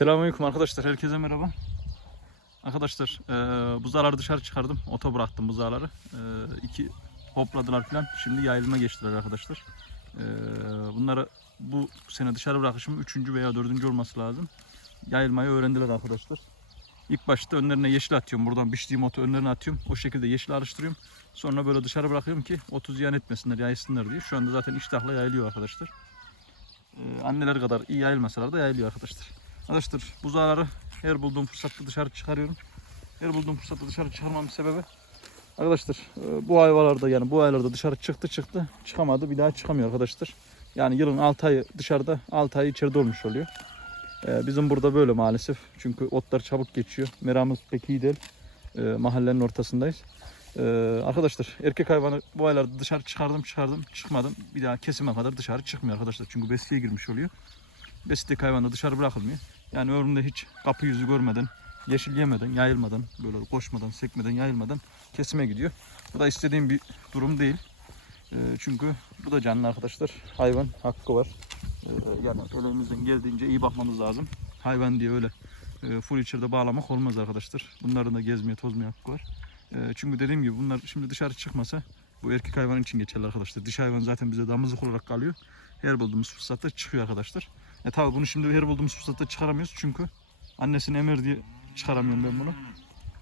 Selamünaleyküm arkadaşlar. Herkese merhaba. Arkadaşlar e, buzağları dışarı çıkardım. Ota bıraktım buzağları. E, iki hopladılar falan. Şimdi yayılma geçtiler arkadaşlar. E, bunları bu sene dışarı bırakışım 3. veya 4. olması lazım. Yayılmayı öğrendiler arkadaşlar. İlk başta önlerine yeşil atıyorum. Buradan biçtiğim otu önlerine atıyorum. O şekilde yeşil arıştırıyorum. Sonra böyle dışarı bırakıyorum ki otu ziyan etmesinler, yaysınlar diye. Şu anda zaten iştahla yayılıyor arkadaşlar. E, anneler kadar iyi yayılmasalar da yayılıyor arkadaşlar. Arkadaşlar buzağları her bulduğum fırsatta dışarı çıkarıyorum. Her bulduğum fırsatta dışarı çıkarmamın sebebi arkadaşlar e, bu ayvalarda yani bu aylarda dışarı çıktı çıktı çıkamadı bir daha çıkamıyor arkadaşlar. Yani yılın 6 ayı dışarıda 6 ayı içeride olmuş oluyor. E, Bizim burada böyle maalesef. Çünkü otlar çabuk geçiyor. Meramız pek iyi değil. E, Mahallenin ortasındayız. E, Arkadaşlar erkek hayvanı bu aylarda dışarı çıkardım çıkardım çıkmadım. Bir daha kesime kadar dışarı çıkmıyor arkadaşlar. Çünkü besiye girmiş oluyor. Besideki hayvan da dışarı bırakılmıyor. Yani ömrümde hiç kapı yüzü görmeden, yeşil yemeden, yayılmadan, böyle koşmadan, sekmeden, yayılmadan kesime gidiyor. Bu da istediğim bir durum değil. Ee, çünkü bu da canlı arkadaşlar. Hayvan hakkı var. Ee, yani elimizden geldiğince iyi bakmamız lazım. Hayvan diye öyle e, full içeride bağlamak olmaz arkadaşlar. Bunların da gezmeye, tozmaya hakkı var. Ee, çünkü dediğim gibi bunlar şimdi dışarı çıkmasa bu erkek hayvan için geçerli arkadaşlar. Dişi hayvan zaten bize damızlık olarak kalıyor. Her bulduğumuz fırsatta çıkıyor arkadaşlar. E tabi bunu şimdi her bulduğumuz fırsatta çıkaramıyoruz çünkü annesini emer diye çıkaramıyorum ben bunu.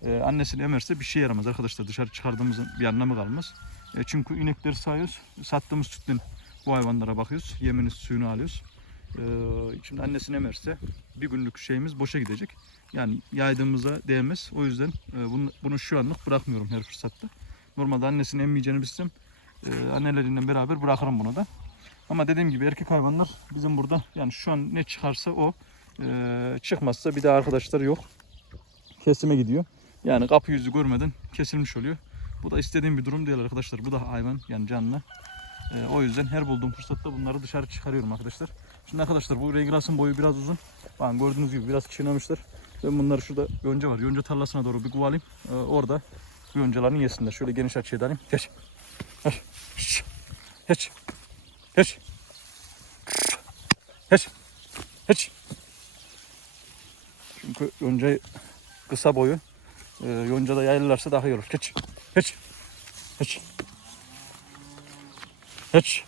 E, annesini emerse bir şey yaramaz arkadaşlar. Dışarı çıkardığımızın bir anlamı kalmaz. E, çünkü inekleri sayıyoruz. Sattığımız sütten bu hayvanlara bakıyoruz. Yemini suyunu alıyoruz. E, şimdi annesini emerse bir günlük şeyimiz boşa gidecek. Yani yaydığımıza değmez. O yüzden e, bunu, bunu şu anlık bırakmıyorum her fırsatta. Normalde annesini emmeyeceğini bilsem e, annelerinden beraber bırakırım bunu da. Ama dediğim gibi erkek hayvanlar bizim burada yani şu an ne çıkarsa o eee, çıkmazsa bir daha arkadaşlar yok. Kesime gidiyor. Yani kapı yüzü görmeden kesilmiş oluyor. Bu da istediğim bir durum değil arkadaşlar. Bu da hayvan yani canlı. Eee, o yüzden her bulduğum fırsatta bunları dışarı çıkarıyorum arkadaşlar. Şimdi arkadaşlar bu regrasın boyu biraz uzun. Bakın gördüğünüz gibi biraz çiğnemişler. Ben bunları şurada yonca var. Yonca tarlasına doğru bir kovalayayım. Eee, orada yoncalarını yesinler. Şöyle geniş açıya dalayım. Geç. Geç. Geç. Geç. Geç. Geç. Çünkü yonca kısa boyu. E, yonca da yayılırlarsa daha iyi olur. Geç. Geç.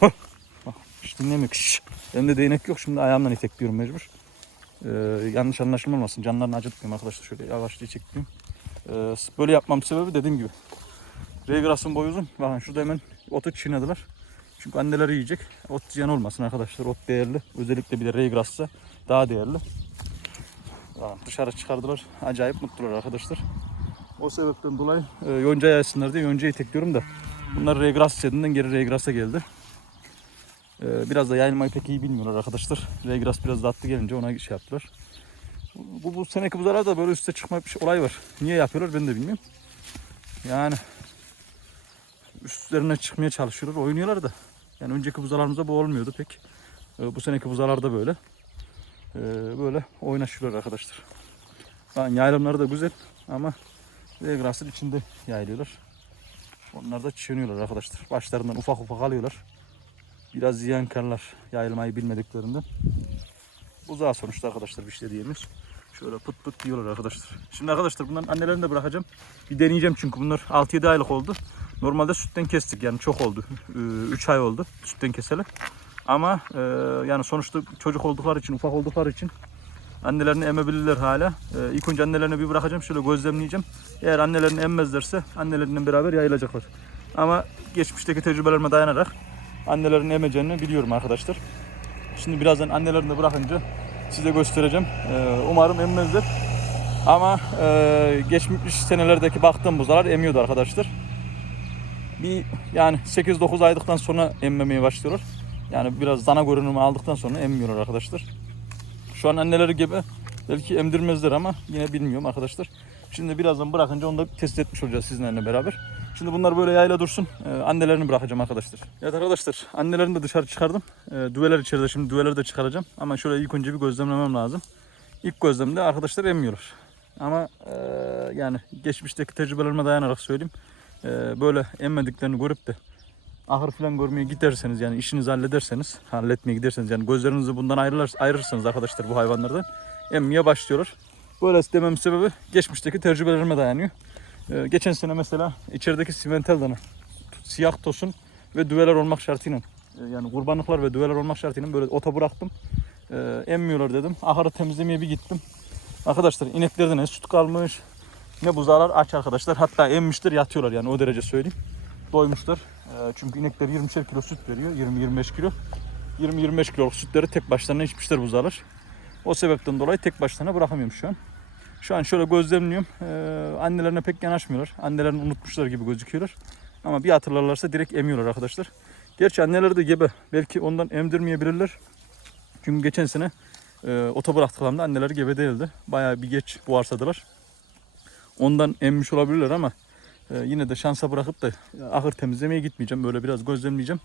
Huh. Bak hiç dinlemiyor. Şşş. Elimde değnek yok. Şimdi ayağımdan itekliyorum mecbur. E, yanlış anlaşılma olmasın. Canlarını acıtmayayım arkadaşlar. Şöyle yavaşça çekeyim. E, böyle yapmam sebebi dediğim gibi. Regrasın boyu uzun. Bakın şurada hemen otu çiğnediler. Çünkü anneleri yiyecek. Ot ziyan olmasın arkadaşlar. Ot değerli. Özellikle bir de regrassa daha değerli. Dışarı çıkardılar. Acayip mutlular arkadaşlar. O sebepten dolayı e, yonca yaysınlar diye yoncayı tekliyorum da. Bunlar regras istediğinden geri regrasa geldi. E, biraz da yayılmayı pek iyi bilmiyorlar arkadaşlar. Regras biraz tatlı gelince ona şey yaptılar. Bu, bu seneki buzalar da böyle üste çıkma bir şey- olay var. Niye yapıyorlar ben de bilmiyorum. Yani üstlerine çıkmaya çalışıyorlar, oynuyorlar da. Yani önceki buzalarımızda bu olmuyordu pek. Ee, bu seneki buzalarda böyle. Ee, böyle oynaşıyorlar arkadaşlar. Yani yaylımları da güzel ama Regras'ın içinde yaylıyorlar. Onlar da çiğniyorlar arkadaşlar. Başlarından ufak ufak alıyorlar. Biraz ziyankarlar yayılmayı bilmediklerinden. Buzağı sonuçta arkadaşlar bir şey diyemiyoruz. Şöyle pıt pıt diyorlar arkadaşlar. Şimdi arkadaşlar bunların annelerini de bırakacağım. Bir deneyeceğim çünkü bunlar 6-7 aylık oldu. Normalde sütten kestik yani çok oldu. 3 ay oldu sütten keseli. Ama e, yani sonuçta çocuk oldukları için, ufak oldukları için annelerini emebilirler hala. E, ilk önce annelerini bir bırakacağım, şöyle gözlemleyeceğim. Eğer annelerini emmezlerse annelerinden beraber yayılacaklar. Ama geçmişteki tecrübelerime dayanarak annelerini emeceğini biliyorum arkadaşlar. Şimdi birazdan annelerini de bırakınca size göstereceğim. E, umarım emmezler. Ama e, geçmiş senelerdeki baktığım buzalar emiyordu arkadaşlar bir yani 8-9 aylıktan sonra emmemeye başlıyorlar. Yani biraz dana görünümü aldıktan sonra emmiyorlar arkadaşlar. Şu an anneleri gibi belki emdirmezler ama yine bilmiyorum arkadaşlar. Şimdi birazdan bırakınca onu da test etmiş olacağız sizinle beraber. Şimdi bunlar böyle yayla dursun. Ee, annelerini bırakacağım arkadaşlar. Evet arkadaşlar annelerini de dışarı çıkardım. Ee, düveler içeride şimdi düveleri de çıkaracağım. Ama şöyle ilk önce bir gözlemlemem lazım. İlk gözlemde arkadaşlar emmiyorlar. Ama e, yani geçmişteki tecrübelerime dayanarak söyleyeyim. Ee, böyle emmediklerini görüp de ahır falan görmeye giderseniz yani işinizi hallederseniz, halletmeye giderseniz yani gözlerinizi bundan ayrılır, ayırırsınız arkadaşlar bu hayvanlardan. Emmeye başlıyorlar. Böyle dememin sebebi geçmişteki tecrübelerime dayanıyor. Ee, geçen sene mesela içerideki simental dana, siyah tosun ve düveler olmak şartıyla e, yani kurbanlıklar ve düveler olmak şartıyla böyle ota bıraktım. Ee, emmiyorlar dedim. Ahırı temizlemeye bir gittim. Arkadaşlar ineklerden ne süt kalmış ne buzağlar aç arkadaşlar. Hatta emmişler yatıyorlar yani o derece söyleyeyim. Doymuşlar. Ee, çünkü inekler 20'şer kilo süt veriyor. 20-25 kilo. 20-25 kiloluk sütleri tek başlarına içmişler buzağlar. O sebepten dolayı tek başlarına bırakamıyorum şu an. Şu an şöyle gözlemliyorum. Ee, annelerine pek yanaşmıyorlar. Annelerini unutmuşlar gibi gözüküyorlar. Ama bir hatırlarlarsa direkt emiyorlar arkadaşlar. Gerçi anneleri de gebe. Belki ondan emdirmeyebilirler. Çünkü geçen sene e, ota bıraktıklarında anneleri gebe değildi. Bayağı bir geç boğarsadılar. Ondan emmiş olabilirler ama e, yine de şansa bırakıp da ahır temizlemeye gitmeyeceğim. Böyle biraz gözlemleyeceğim.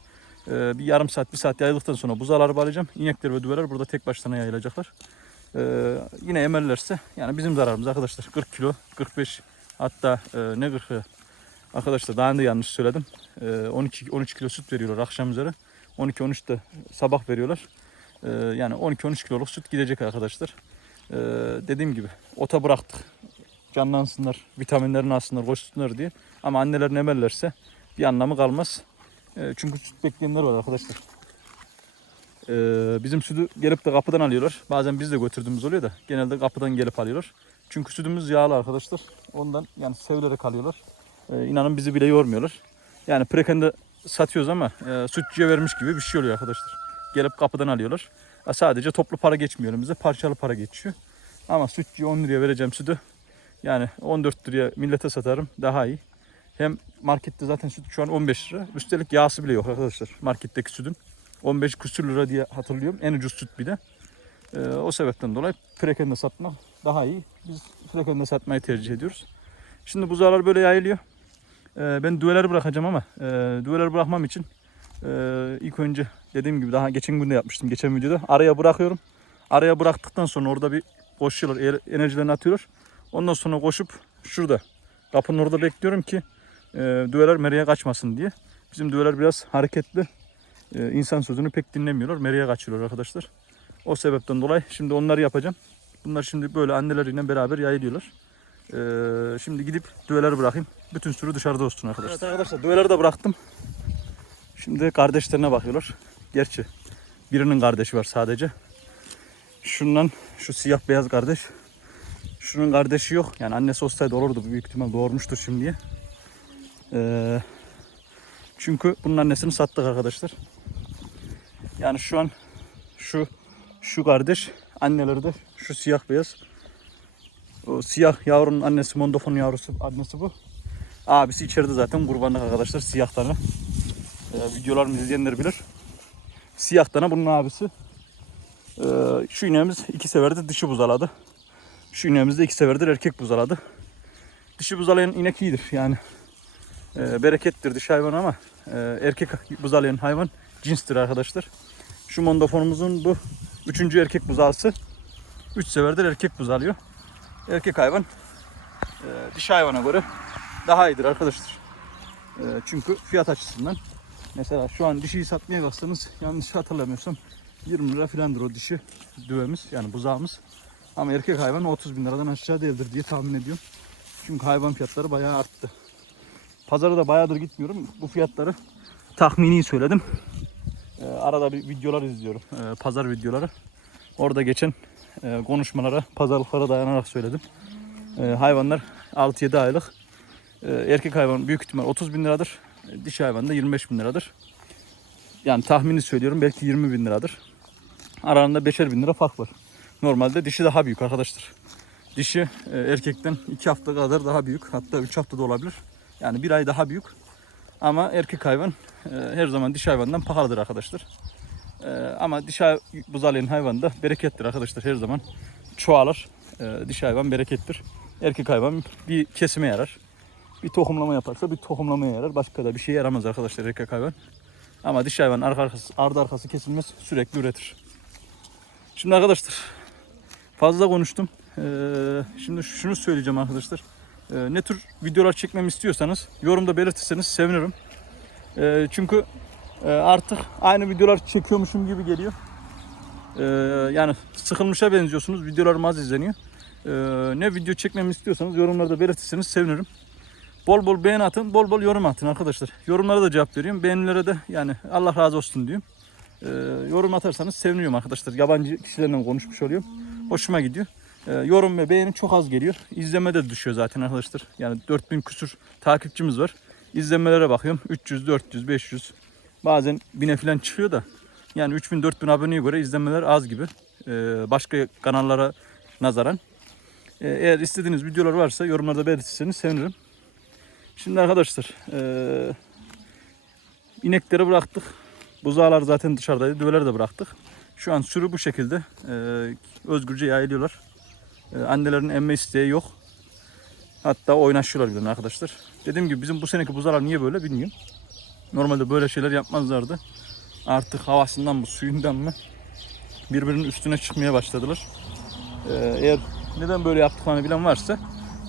E, bir yarım saat, bir saat yayıldıktan sonra buzaları bağlayacağım. İnekler ve düveler burada tek başlarına yayılacaklar. E, yine emerlerse yani bizim zararımız arkadaşlar 40 kilo, 45 hatta ne 40'ı arkadaşlar daha önce yanlış söyledim. E, 12 13 kilo süt veriyorlar akşam üzere. 12 13 de sabah veriyorlar. Yani 12-13 kiloluk süt gidecek arkadaşlar. E, dediğim gibi ota bıraktık canlansınlar, vitaminlerini alsınlar, koşsunlar diye. Ama annelerin emerlerse bir anlamı kalmaz. E, çünkü süt bekleyenler var arkadaşlar. E, bizim sütü gelip de kapıdan alıyorlar. Bazen biz de götürdüğümüz oluyor da genelde kapıdan gelip alıyorlar. Çünkü sütümüz yağlı arkadaşlar. Ondan yani sevilerek alıyorlar. E, inanın bizi bile yormuyorlar. Yani prekende satıyoruz ama e, sütçüye vermiş gibi bir şey oluyor arkadaşlar. Gelip kapıdan alıyorlar. E, sadece toplu para geçmiyor önümüze. Parçalı para geçiyor. Ama sütçüye 10 liraya vereceğim sütü yani 14 liraya millete satarım daha iyi. Hem markette zaten süt şu an 15 lira. Üstelik yağsı bile yok arkadaşlar marketteki sütün. 15 küsür lira diye hatırlıyorum. En ucuz süt bir de. Ee, o sebepten dolayı frekende satmak daha iyi. Biz frekende satmayı tercih ediyoruz. Şimdi buzağlar böyle yayılıyor. Ee, ben düveleri bırakacağım ama e, düveleri bırakmam için e, ilk önce dediğim gibi daha geçen gün de yapmıştım geçen videoda. Araya bırakıyorum. Araya bıraktıktan sonra orada bir koşuyorlar, eğer enerjilerini atıyorlar. Ondan sonra koşup şurada kapının orada bekliyorum ki e, düveler mereye kaçmasın diye. Bizim düveler biraz hareketli. E, insan sözünü pek dinlemiyorlar. Mereye kaçıyorlar arkadaşlar. O sebepten dolayı şimdi onları yapacağım. Bunlar şimdi böyle anneleriyle beraber yayılıyorlar. E, şimdi gidip düveleri bırakayım. Bütün sürü dışarıda olsun arkadaşlar. Evet arkadaşlar düveleri de bıraktım. Şimdi kardeşlerine bakıyorlar. Gerçi birinin kardeşi var sadece. Şundan şu siyah beyaz kardeş Şunun kardeşi yok. Yani annesi olsaydı olurdu. Büyük ihtimal doğurmuştur şimdiye. Ee, çünkü bunun annesini sattık arkadaşlar. Yani şu an şu şu kardeş anneleri de şu siyah beyaz. O siyah yavrunun annesi Mondofon yavrusu annesi bu. Abisi içeride zaten kurbanlık arkadaşlar siyah tane. Ee, videolarımı izleyenler bilir. Siyah tane bunun abisi. Ee, şu ineğimiz iki seferde dişi buzaladı. Şu ineğimizde iki seferdir erkek buzaladı. Dişi buzalayan inek iyidir yani. E, berekettir dişi hayvan ama e, erkek buzalayan hayvan cinstir arkadaşlar. Şu mondofonumuzun bu üçüncü erkek buzağısı. Üç seferdir erkek buzalıyor. Erkek hayvan e, dişi hayvana göre daha iyidir arkadaşlar. E, çünkü fiyat açısından mesela şu an dişiyi satmaya kalksanız yanlış hatırlamıyorsam 20 lira filandır o dişi düvemiz yani buzağımız. Ama erkek hayvan 30 bin liradan aşağı değildir diye tahmin ediyorum. Çünkü hayvan fiyatları bayağı arttı. Pazara da bayağıdır gitmiyorum. Bu fiyatları tahmini söyledim. Ee, arada bir videolar izliyorum. Ee, pazar videoları. Orada geçen e, konuşmalara, pazarlıklara dayanarak söyledim. Ee, hayvanlar 6-7 aylık. Ee, erkek hayvan büyük ihtimal 30 bin liradır. Ee, Dişi hayvan da 25 bin liradır. Yani tahmini söylüyorum belki 20 bin liradır. Aralarında 5'er bin lira fark var. Normalde dişi daha büyük arkadaşlar. Dişi e, erkekten 2 hafta kadar daha büyük. Hatta 3 hafta da olabilir. Yani bir ay daha büyük. Ama erkek hayvan e, her zaman dişi hayvandan pahalıdır arkadaşlar. E, ama dişi buzalayan hayvan da berekettir arkadaşlar her zaman. Çoğalır. E, dişi hayvan berekettir. Erkek hayvan bir kesime yarar. Bir tohumlama yaparsa bir tohumlamaya yarar. Başka da bir şey yaramaz arkadaşlar erkek hayvan. Ama dişi hayvan arka arkası, ardı arkası kesilmez sürekli üretir. Şimdi arkadaşlar fazla konuştum. Ee, şimdi şunu söyleyeceğim arkadaşlar. Ee, ne tür videolar çekmemi istiyorsanız yorumda belirtirseniz sevinirim. E, çünkü e, artık aynı videolar çekiyormuşum gibi geliyor. E, yani sıkılmışa benziyorsunuz. Videolarım az izleniyor. E, ne video çekmemi istiyorsanız yorumlarda belirtirseniz sevinirim. Bol bol beğeni atın, bol bol yorum atın arkadaşlar. Yorumlara da cevap veriyorum. Beğenilere de yani Allah razı olsun diyorum. E, yorum atarsanız seviniyorum arkadaşlar. Yabancı kişilerle konuşmuş oluyorum. Hoşuma gidiyor. E, yorum ve beğeni çok az geliyor. İzleme de düşüyor zaten arkadaşlar. Yani 4000 küsür takipçimiz var. İzlemelere bakıyorum. 300, 400, 500. Bazen 1000'e falan çıkıyor da. Yani 3000, 4000 aboneye göre izlemeler az gibi. E, başka kanallara nazaran. E, eğer istediğiniz videolar varsa yorumlarda belirtirseniz sevinirim. Şimdi arkadaşlar e, inekleri bıraktık. Buzağlar zaten dışarıdaydı. Düveleri de bıraktık. Şu an sürü bu şekilde e, özgürce yayılıyorlar. E, annelerin emme isteği yok. Hatta oynaşıyorlar bile arkadaşlar. Dediğim gibi bizim bu seneki buzağlar niye böyle bilmiyorum. Normalde böyle şeyler yapmazlardı. Artık havasından mı suyundan mı birbirinin üstüne çıkmaya başladılar. E, eğer neden böyle yaptıklarını bilen varsa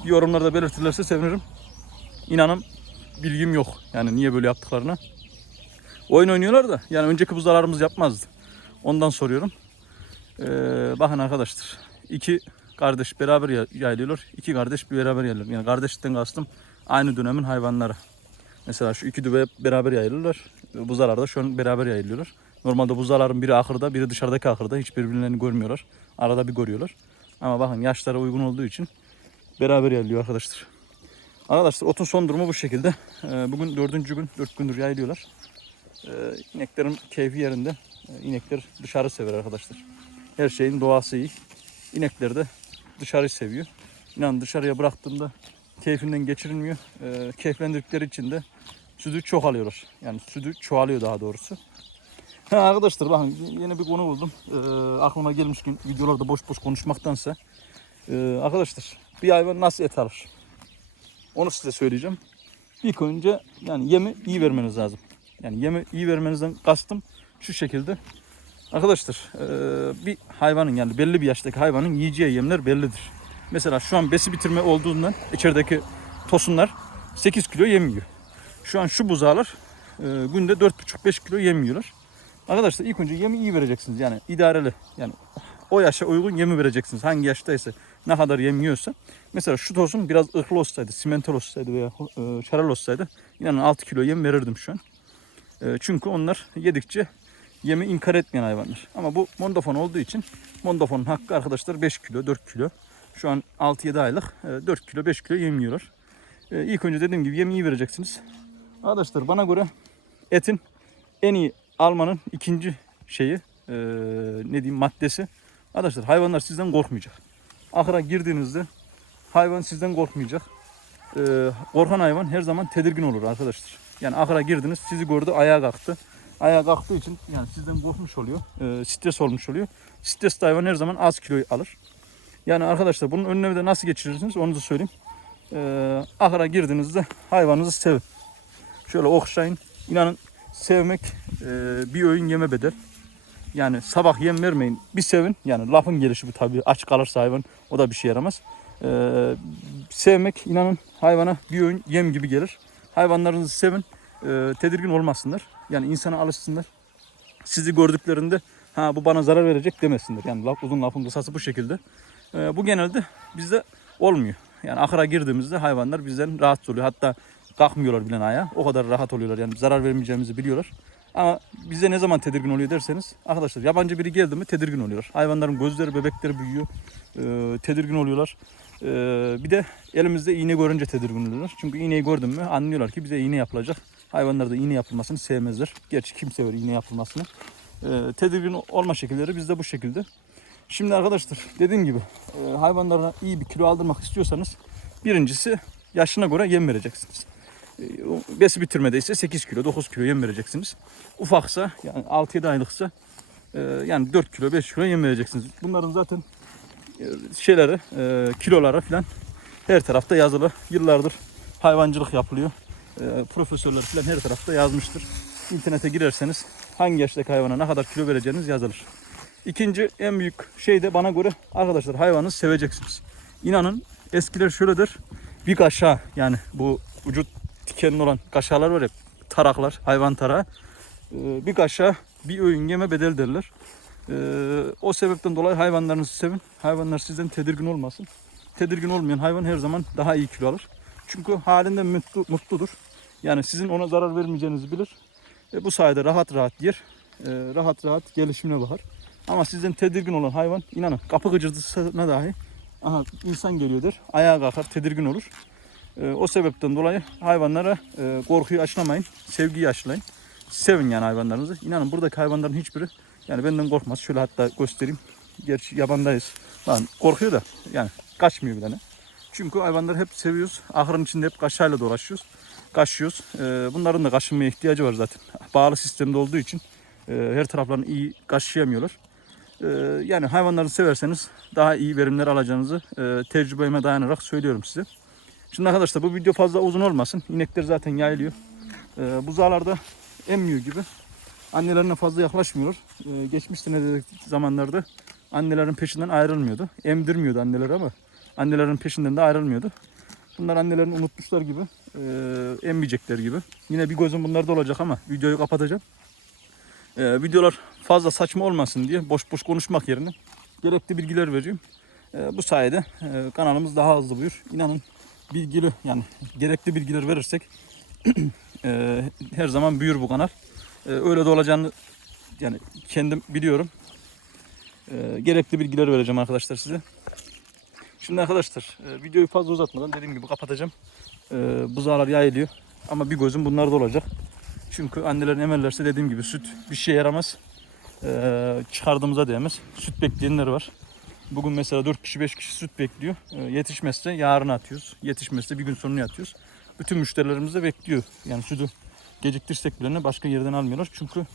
yorumlarda belirtirlerse sevinirim. İnanın bilgim yok. Yani niye böyle yaptıklarına. Oyun oynuyorlar da yani önceki buzdalarımız yapmazdı. Ondan soruyorum. Ee, bakın arkadaşlar. iki kardeş beraber ya- yayılıyorlar. İki kardeş beraber yayılıyor. Yani kardeşlikten kastım aynı dönemin hayvanları. Mesela şu iki düve beraber yayılırlar. Buzalar da şu an beraber yayılıyorlar. Normalde buzaların biri ahırda, biri dışarıdaki ahırda. Hiç birbirlerini görmüyorlar. Arada bir görüyorlar. Ama bakın yaşlara uygun olduğu için beraber yayılıyor arkadaşlar. Arkadaşlar otun son durumu bu şekilde. Ee, Bugün dördüncü gün, dört gündür yayılıyorlar. Ee, İneklerin keyfi yerinde. İnekler dışarı sever arkadaşlar. Her şeyin doğası iyi. İnekler de dışarıyı seviyor. İnan dışarıya bıraktığımda keyfinden geçirilmiyor. Ee, keyiflendirdikleri için de sütü çok alıyorlar. Yani sütü çoğalıyor daha doğrusu. Ha, arkadaşlar bakın yeni bir konu buldum. Ee, aklıma gelmişken videolarda boş boş konuşmaktansa. Ee, arkadaşlar bir hayvan nasıl et alır? Onu size söyleyeceğim. İlk önce yani yemi iyi vermeniz lazım. Yani yemi iyi vermenizden kastım şu şekilde. Arkadaşlar eee, bir hayvanın yani belli bir yaştaki hayvanın yiyeceği yemler bellidir. Mesela şu an besi bitirme olduğundan içerideki tosunlar 8 kilo yem yiyor. Şu an şu buzağlar eee, günde 4,5-5 kilo yem yiyorlar. Arkadaşlar ilk önce yemi iyi vereceksiniz yani idareli. Yani o yaşa uygun yemi vereceksiniz. Hangi yaştaysa ne kadar yem yiyorsa. Mesela şu tosun biraz ıhlı olsaydı, simental olsaydı veya e, şaral olsaydı inanın 6 kilo yem verirdim şu an. E, çünkü onlar yedikçe yemi inkar etmeyen hayvanlar. Ama bu mondofon olduğu için mondofonun hakkı arkadaşlar 5 kilo, 4 kilo. Şu an 6-7 aylık e, 4 kilo, 5 kilo yem yiyorlar. E, ilk önce dediğim gibi yemi iyi vereceksiniz. Arkadaşlar bana göre etin en iyi almanın ikinci şeyi e, ne diyeyim maddesi. Arkadaşlar hayvanlar sizden korkmayacak. Ahıra girdiğinizde hayvan sizden korkmayacak. Korkan hayvan her zaman tedirgin olur arkadaşlar. Yani ahıra girdiniz sizi gördü ayağa kalktı. Ayağa kalktığı için yani sizden korkmuş oluyor. Ee, stres olmuş oluyor. Stresli hayvan her zaman az kiloyu alır. Yani arkadaşlar bunun önüne de nasıl geçirirsiniz onu da söyleyeyim. Ee, ahıra girdiğinizde hayvanınızı sevin. Şöyle okşayın. İnanın sevmek e, bir öğün yeme bedel. Yani sabah yem vermeyin. Bir sevin. Yani lafın gelişi bu tabii. Aç kalırsa hayvan o da bir şey yaramaz. Ee, sevmek inanın hayvana bir öğün yem gibi gelir. Hayvanlarınızı sevin. Ee, tedirgin olmasınlar. Yani insana alışsınlar. Sizi gördüklerinde ha bu bana zarar verecek demesinler. Yani laf, uzun lafın kısası bu şekilde. Ee, bu genelde bizde olmuyor. Yani ahıra girdiğimizde hayvanlar bizden rahatsız oluyor. Hatta kalkmıyorlar bilen ayağa. O kadar rahat oluyorlar. Yani zarar vermeyeceğimizi biliyorlar. Ama bize ne zaman tedirgin oluyor derseniz arkadaşlar yabancı biri geldi mi tedirgin oluyorlar. Hayvanların gözleri bebekleri büyüyor. Ee, tedirgin oluyorlar. Ee, bir de elimizde iğne görünce tedirgin oluyorlar. Çünkü iğneyi gördün mü anlıyorlar ki bize iğne yapılacak. Hayvanlar da iğne yapılmasını sevmezler. Gerçi kim sever iğne yapılmasını. Ee, tedirgin olma şekilleri bizde bu şekilde. Şimdi arkadaşlar dediğim gibi e, hayvanlara iyi bir kilo aldırmak istiyorsanız birincisi yaşına göre yem vereceksiniz. E, Besi bitirmede ise 8 kilo 9 kilo yem vereceksiniz. Ufaksa yani 6-7 aylıksa e, yani 4 kilo 5 kilo yem vereceksiniz. Bunların zaten e, şeyleri e, kiloları falan her tarafta yazılı. Yıllardır hayvancılık yapılıyor. E, profesörler falan her tarafta yazmıştır. İnternete girerseniz hangi yaştaki hayvana ne kadar kilo vereceğiniz yazılır. İkinci en büyük şey de bana göre arkadaşlar hayvanı seveceksiniz. İnanın eskiler şöyledir. Bir kaşa yani bu vücut dikenli olan kaşalar var ya taraklar, hayvan tarağı. E, bir kaşığa bir öğün yeme bedel derler. E, o sebepten dolayı hayvanlarınızı sevin. Hayvanlar sizden tedirgin olmasın. Tedirgin olmayan hayvan her zaman daha iyi kilo alır. Çünkü halinde mutlu, mutludur. Yani sizin ona zarar vermeyeceğinizi bilir. E, bu sayede rahat rahat yer. E, rahat rahat gelişimine bakar. Ama sizden tedirgin olan hayvan inanın kapı gıcırtısına dahi aha insan geliyor der. Ayağa kalkar tedirgin olur. E, o sebepten dolayı hayvanlara e, korkuyu aşılamayın. Sevgiyi aşılayın. Sevin yani hayvanlarınızı. İnanın buradaki hayvanların hiçbiri yani benden korkmaz. Şöyle hatta göstereyim. Gerçi yabandayız. Lan korkuyor da yani kaçmıyor bir tane. Çünkü hayvanları hep seviyoruz. Ahırın içinde hep kaşayla dolaşıyoruz. Kaşıyoruz. E, bunların da kaşınmaya ihtiyacı var zaten. Bağlı sistemde olduğu için e, her taraflarını iyi kaşıyamıyorlar. E, yani hayvanları severseniz daha iyi verimler alacağınızı e, tecrübeme dayanarak söylüyorum size. Şimdi arkadaşlar bu video fazla uzun olmasın. İnekler zaten yayılıyor. E, buzağlarda emmiyor gibi. Annelerine fazla yaklaşmıyorlar. E, geçmiş sene zamanlarda annelerin peşinden ayrılmıyordu. Emdirmiyordu anneler ama annelerin peşinden de ayrılmıyordu. Bunlar annelerini unutmuşlar gibi, e, emmeyecekler gibi. Yine bir gözüm bunlarda olacak ama videoyu kapatacağım. E, videolar fazla saçma olmasın diye boş boş konuşmak yerine gerekli bilgiler veriyorum. E, bu sayede e, kanalımız daha hızlı büyür. İnanın bilgili yani gerekli bilgiler verirsek e, her zaman büyür bu kanal. E, öyle de olacağını yani kendim biliyorum. E, gerekli bilgiler vereceğim arkadaşlar size. Şimdi arkadaşlar e, videoyu fazla uzatmadan dediğim gibi kapatacağım. E, buzağlar yayılıyor. Ama bir gözüm bunlarda olacak. Çünkü annelerin emellerse dediğim gibi süt bir şeye yaramaz. E, çıkardığımıza değmez. Süt bekleyenler var. Bugün mesela 4 kişi 5 kişi süt bekliyor. E, yetişmezse yarın atıyoruz. Yetişmezse bir gün sonra atıyoruz. Bütün müşterilerimiz de bekliyor. Yani sütü geciktirsek bile başka yerden almıyorlar. Çünkü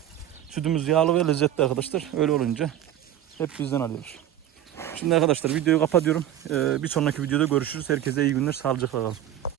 sütümüz yağlı ve lezzetli arkadaşlar. Öyle olunca hep bizden alıyoruz. Şimdi arkadaşlar videoyu kapatıyorum. Ee, bir sonraki videoda görüşürüz. Herkese iyi günler. Sağlıcakla kalın.